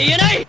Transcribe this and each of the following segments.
言えない。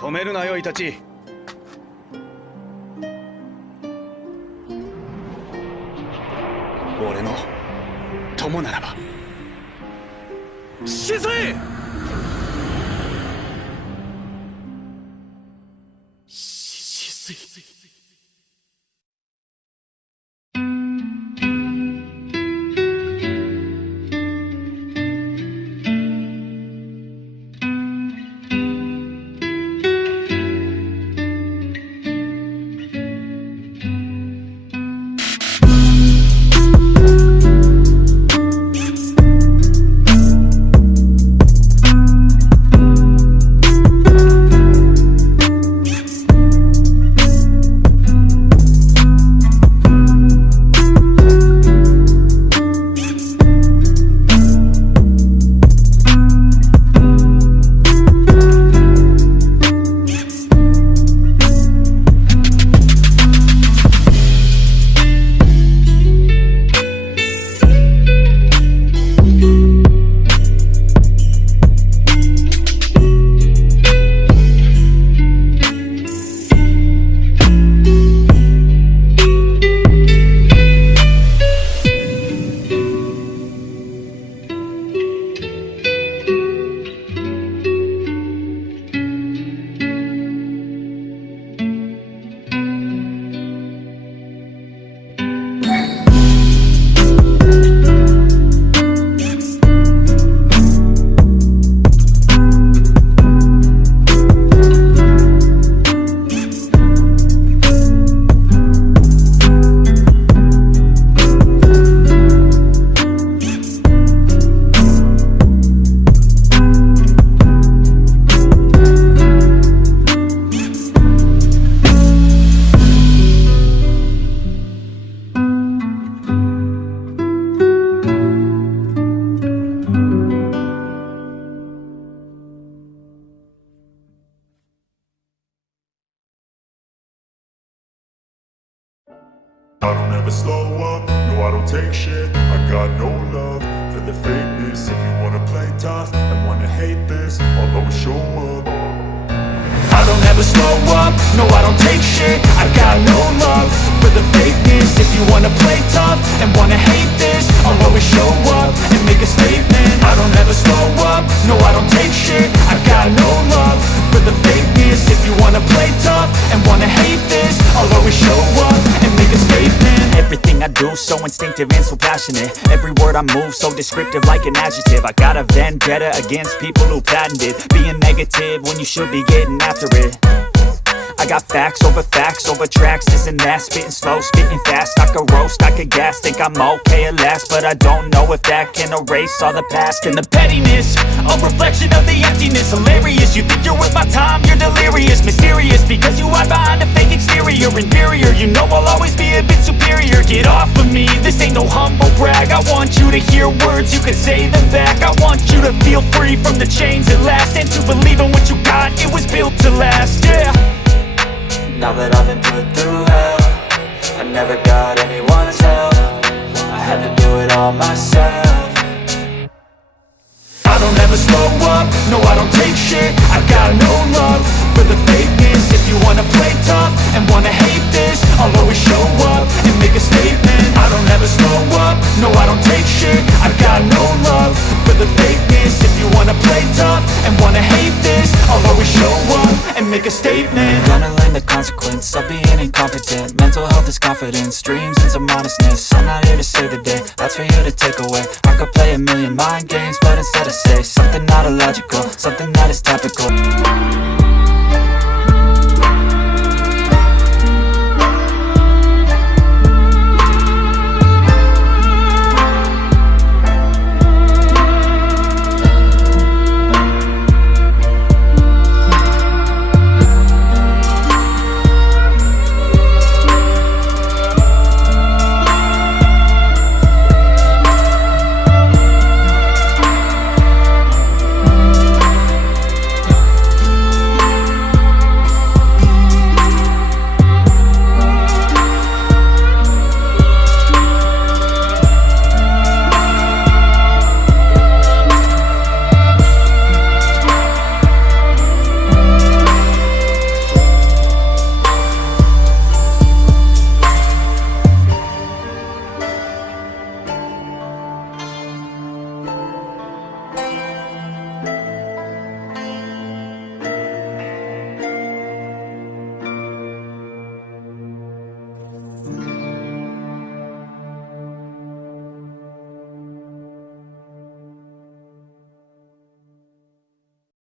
止めるなよ、イタチ。俺の友ならば沈め。沈め。I don't ever slow up, no I don't take shit. I got no love for the fakeness. If you wanna play tough and wanna hate this, I'll always show up. I don't ever slow up, no I don't take shit. I got no love for the fakeness. If you wanna play tough and wanna hate this, I'll always show up and make a statement. I don't ever slow up, no I don't take shit. I got no love for the fakeness. If you wanna play tough and wanna hate this, I'll always show up and make a statement. Everything I do so instinctive and so passionate. Every word I move so descriptive like an adjective. I got a vendetta against people who patented being negative when you should be getting after it. I got facts over tracks, this and that. Spitting slow, spitting fast. I could roast, I could gas. Think I'm okay at last, but I don't know if that can erase all the past. And the pettiness, a reflection of the emptiness. Hilarious, you think you're worth my time, you're delirious. Mysterious, because you hide behind a fake exterior. Inferior, you know I'll always be a bit superior. Get off of me, this ain't no humble brag. I want you to hear words, you can say them back. I want you to feel free from the chains at last, and to believe in what you got, it was built to last, yeah. Now that I've been put through hell, I never got anyone's help. I had to do it all myself. I don't ever slow up, no I don't take shit. I got no love for the fakeness. If you wanna play tough and wanna hate this, I'll always show up and make a statement. I don't ever slow up, no I don't take shit. I got no love for the fakeness. If you wanna play tough and wanna hate this, I'll always show up and make a statement. Gonna learn the consequence of being incompetent. Mental health is confidence, dreams and some modestness. I'm not here to save the day, that's for you to take away. I could play a million mind games, but instead I say something not illogical, something that is topical.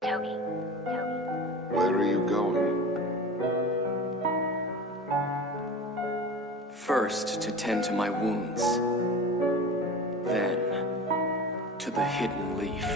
Toby. Where are you going? First to tend to my wounds, then to the hidden leaf.